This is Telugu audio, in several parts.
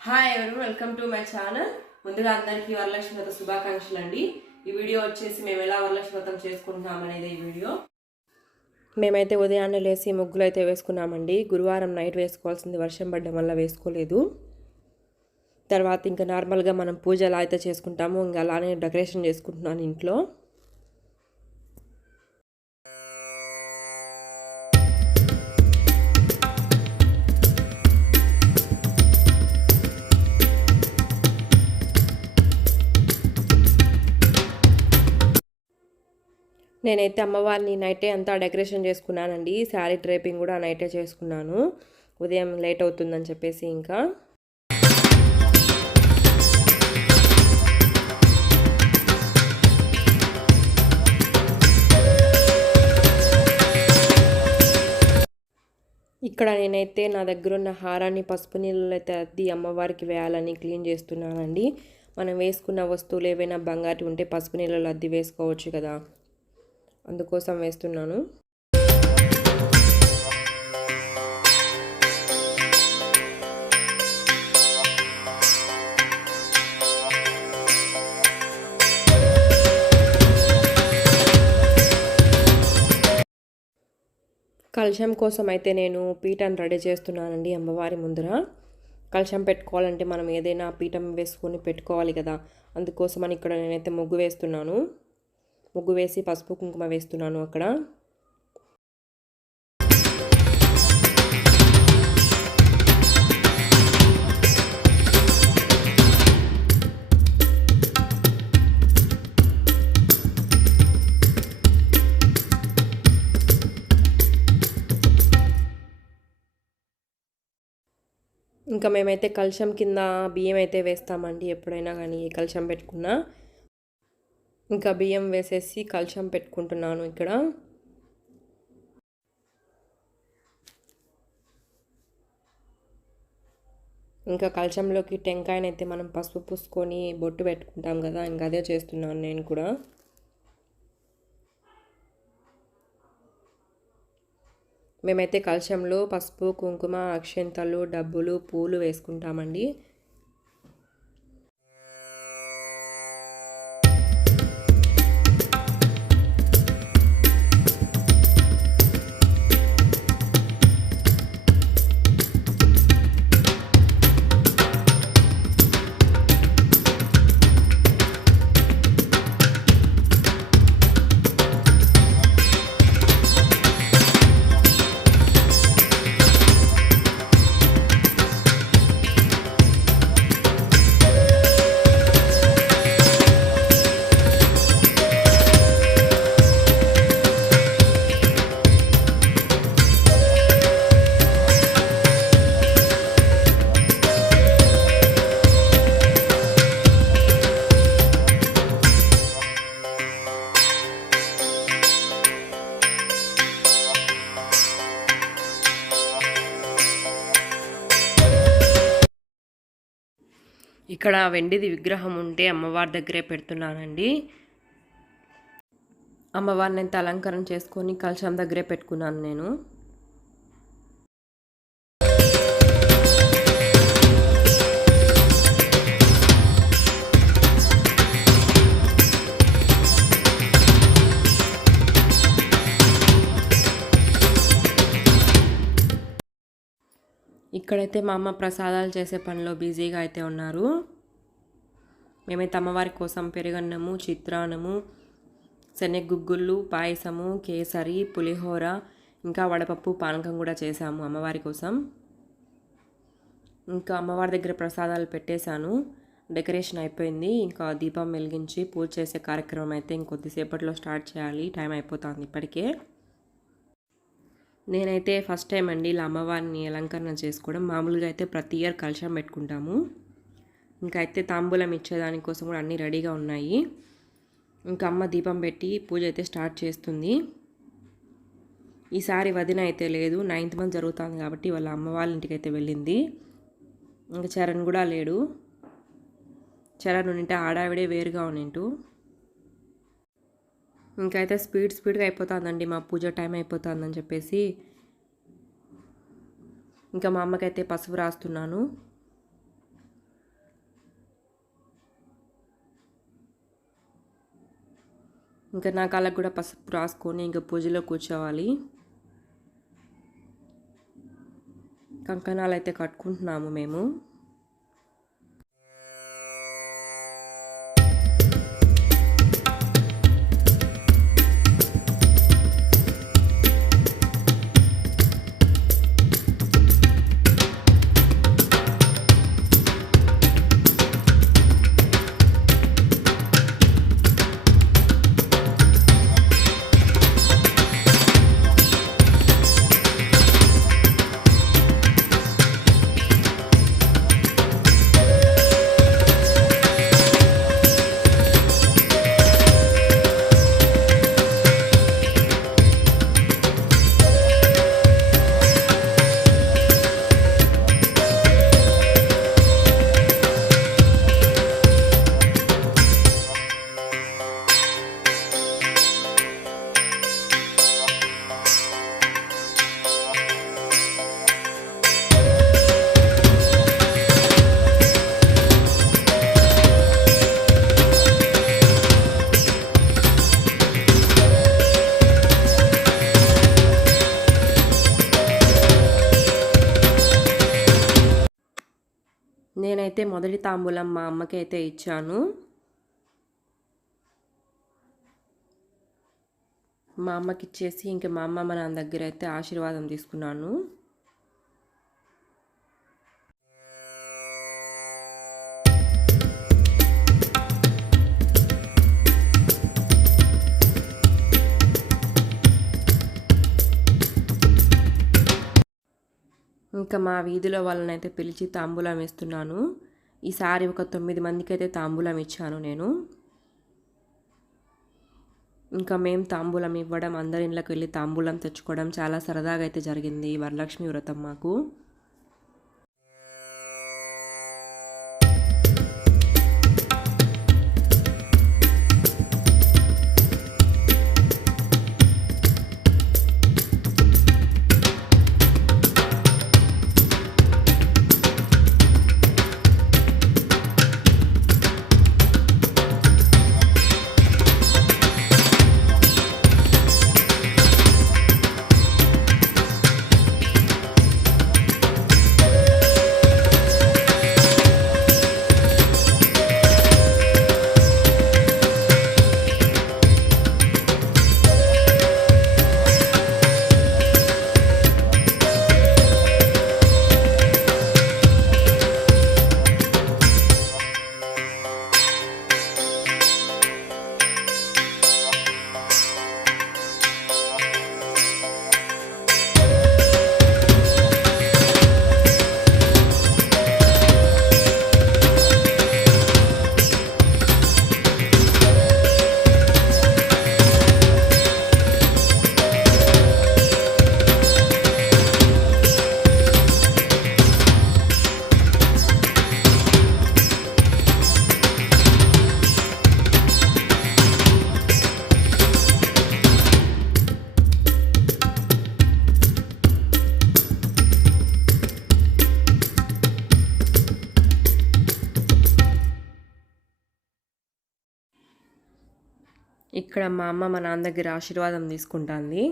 హాయ్ ఎవరు వెల్కమ్ టు మై ఛానల్. ముందుగా అందరికీ వరలక్ష్మి వ్రత శుభాకాంక్షలు అండి. ఈ వీడియో వచ్చేసి మేము ఎలా వరలక్ష్మి వ్రతం చేసుకుంటున్నాం అనేది ఈ వీడియో. మేమైతే ఉదయాన్నే లేచి ముగ్గులు అయితే వేసుకున్నామండి. గురువారం నైట్ వేసుకోవాల్సింది, వర్షం పడడం వల్ల వేసుకోలేదు. తర్వాత ఇంకా నార్మల్గా మనం పూజ ఎలా అయితే చేసుకుంటామో ఇంకా అలానే డెకరేషన్ చేసుకుంటున్నాను ఇంట్లో. నేనైతే అమ్మవారిని నైటే అంతా డెకరేషన్ చేసుకున్నానండి. శారీ డ్రేపింగ్ కూడా నైటే చేసుకున్నాను, ఉదయం లేట్ అవుతుందని చెప్పేసి. ఇంకా ఇక్కడ నేనైతే నా దగ్గర ఉన్న హారాన్ని పసుపు నీళ్ళలో అయితే అద్ది అమ్మవారికి వేయాలని క్లీన్ చేస్తున్నానండి. మనం వేసుకున్న వస్తువులు ఏవైనా బంగారు ఉంటే పసుపు నీళ్ళలో అద్ది వేసుకోవచ్చు కదా, అందుకోసం వేస్తున్నాను. కలశం కోసం అయితే నేను పీఠం రెడీ చేస్తున్నానండి. అమ్మవారి ముందర కలశం పెట్టుకోవాలంటే మనం ఏదైనా పీఠం వేసుకొని పెట్టుకోవాలి కదా, అందుకోసమని ఇక్కడ నేనైతే ముగ్గు వేస్తున్నాను. ముగ్గు వేసి పసుపు కుంకుమ వేస్తున్నాను అక్కడ. ఇంకా మేమైతే కలశం కింద బియ్యం అయితే వేస్తామండి ఎప్పుడైనా కానీ, ఏ కలశం పెట్టుకున్నా. ఇంకా బియ్యం వేసేసి కలశం పెట్టుకుంటున్నాను ఇక్కడ. ఇంకా కలశంలోకి టెంకాయనైతే మనం పసుపు పూసుకొని బొట్టు పెట్టుకుంటాం కదా, ఇంకా అదే చేస్తున్నాను నేను కూడా. మేమైతే కలశంలో పసుపు కుంకుమ అక్షంతలు డబ్బులు పూలు వేసుకుంటామండి. ఇక్కడ వెండిది విగ్రహం ఉంటే అమ్మవారి దగ్గరే పెడుతున్నానండి. అమ్మవారిని ఎంత అలంకరణ చేసుకొని కలశం దగ్గరే పెట్టుకున్నాను నేను. ఇక్కడైతే మా అమ్మ ప్రసాదాలు చేసే పనిలో బిజీగా అయితే ఉన్నారు. మేమైతే అమ్మవారి కోసం పెరుగన్నము, చిత్రాన్నము, శనగగుగ్గుళ్ళు, పాయసము, కేసరి, పులిహోర, ఇంకా వడపప్పు పానకం కూడా చేశాము అమ్మవారి కోసం. ఇంకా అమ్మవారి దగ్గర ప్రసాదాలు పెట్టేశాను, డెకరేషన్ అయిపోయింది. ఇంకా దీపం వెలిగించి పూజ చేసే కార్యక్రమం అయితే ఇంకొద్దిసేపట్లో స్టార్ట్ చేయాలి, టైం అయిపోతుంది ఇప్పటికే. నేనైతే ఫస్ట్ టైం అండి ఇలా అమ్మవారిని అలంకరణ చేసుకోవడం. మామూలుగా అయితే ప్రతి ఇయర్ కలశం పెట్టుకుంటాము. ఇంకా అయితే తాంబూలం ఇచ్చేదానికోసం కూడా అన్నీ రెడీగా ఉన్నాయి. ఇంకా అమ్మ దీపం పెట్టి పూజ అయితే స్టార్ట్ చేస్తుంది. ఈసారి వదిన అయితే లేదు, 9th month జరుగుతుంది కాబట్టి వాళ్ళ అమ్మ వాళ్ళ ఇంటికి అయితే వెళ్ళింది. ఇంకా చరణ్ కూడా లేడు. చరణ్ ఉంటే ఆడావిడే వేరుగా ఉన్నింటూ. ఇంకైతే స్పీడ్గా అయిపోతుందండి, మా పూజ టైం అయిపోతుందని చెప్పేసి ఇంకా మా అమ్మకైతే పసుపు రాస్తున్నాను. ఇంకా నా కాళ్ళకు కూడా పసుపు రాసుకొని ఇంకా పూజలో కూర్చోవాలి. కంకణాలు అయితే కట్టుకుంటున్నాము మేము. నేనైతే మొదటి తాంబూలం మా అమ్మకి అయితే ఇచ్చాను. మా అమ్మకి ఇచ్చేసి ఇంకా మా అమ్మ నా దగ్గర అయితే ఆశీర్వాదం తీసుకున్నాను. ఇంకా మా వీధిలో వాళ్ళనైతే పిలిచి తాంబూలం ఇస్తున్నాను. ఈసారి ఒక 9 మందికి అయితే తాంబూలం ఇచ్చాను నేను. ఇంకా మేము తాంబూలం ఇవ్వడం, అందరి ఇళ్ళకి వెళ్ళి తాంబూలం తెచ్చుకోవడం చాలా సరదాగా అయితే జరిగింది వరలక్ష్మి వ్రతం మాకు. ఇక్కడ మా అమ్మ మా నాన్న దగ్గర ఆశీర్వాదం తీసుకుంటుంది.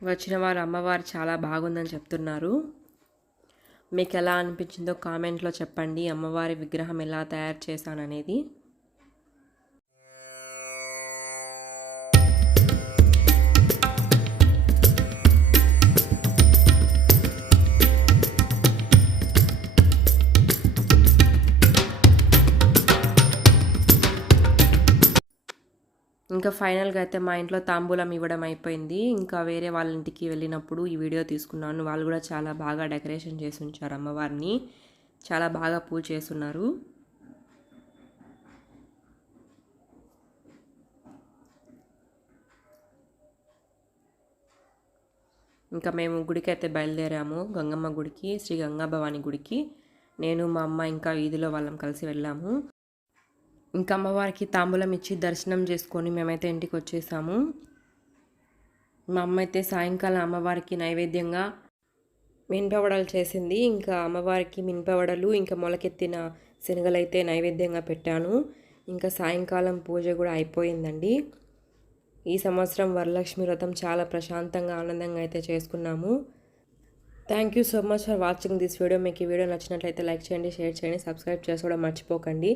వచ్చిన వారు అమ్మవారు చాలా బాగుందని చెప్తున్నారు. మీకు ఎలా అనిపించిందో కామెంట్లో చెప్పండి. అమ్మవారి విగ్రహం ఎలా తయారు చేశాననేది. ఇంకా ఫైనల్గా అయితే మా ఇంట్లో తాంబూలం ఇవ్వడం అయిపోయింది. ఇంకా వేరే వాళ్ళ ఇంటికి వెళ్ళినప్పుడు ఈ వీడియో తీసుకున్నాను. వాళ్ళు కూడా చాలా బాగా డెకరేషన్ చేసి ఉంచారు అమ్మవారిని. చాలా బాగా పూజ చేస్తున్నారు. ఇంకా మేము గుడికి అయితే బయలుదేరాము. గంగమ్మ గుడికి, శ్రీ గంగా భవాని గుడికి. నేను మా అమ్మ ఇంకా వీధిలో వాళ్ళం కలిసి వెళ్ళాము. ఇంకా అమ్మవారికి తాంబూలం ఇచ్చి దర్శనం చేసుకొని మేమైతే ఇంటికి వచ్చేసాము. మా అమ్మ అయితే సాయంకాలం అమ్మవారికి నైవేద్యంగా మినపవడలు చేసింది. ఇంకా అమ్మవారికి మినపవడలు ఇంకా మొలకెత్తిన శనగలైతే నైవేద్యంగా పెట్టాను. ఇంకా సాయంకాలం పూజ కూడా అయిపోయిందండి. ఈ సంవత్సరం వరలక్ష్మి వ్రతం చాలా ప్రశాంతంగా ఆనందంగా అయితే చేసుకున్నాము. Thank you so much for watching this video. మీకు ఈ వీడియో నచ్చినట్లయితే లైక్ చేయండి, షేర్ చేయండి, సబ్స్క్రైబ్ చేసుకోవడం మర్చిపోకండి.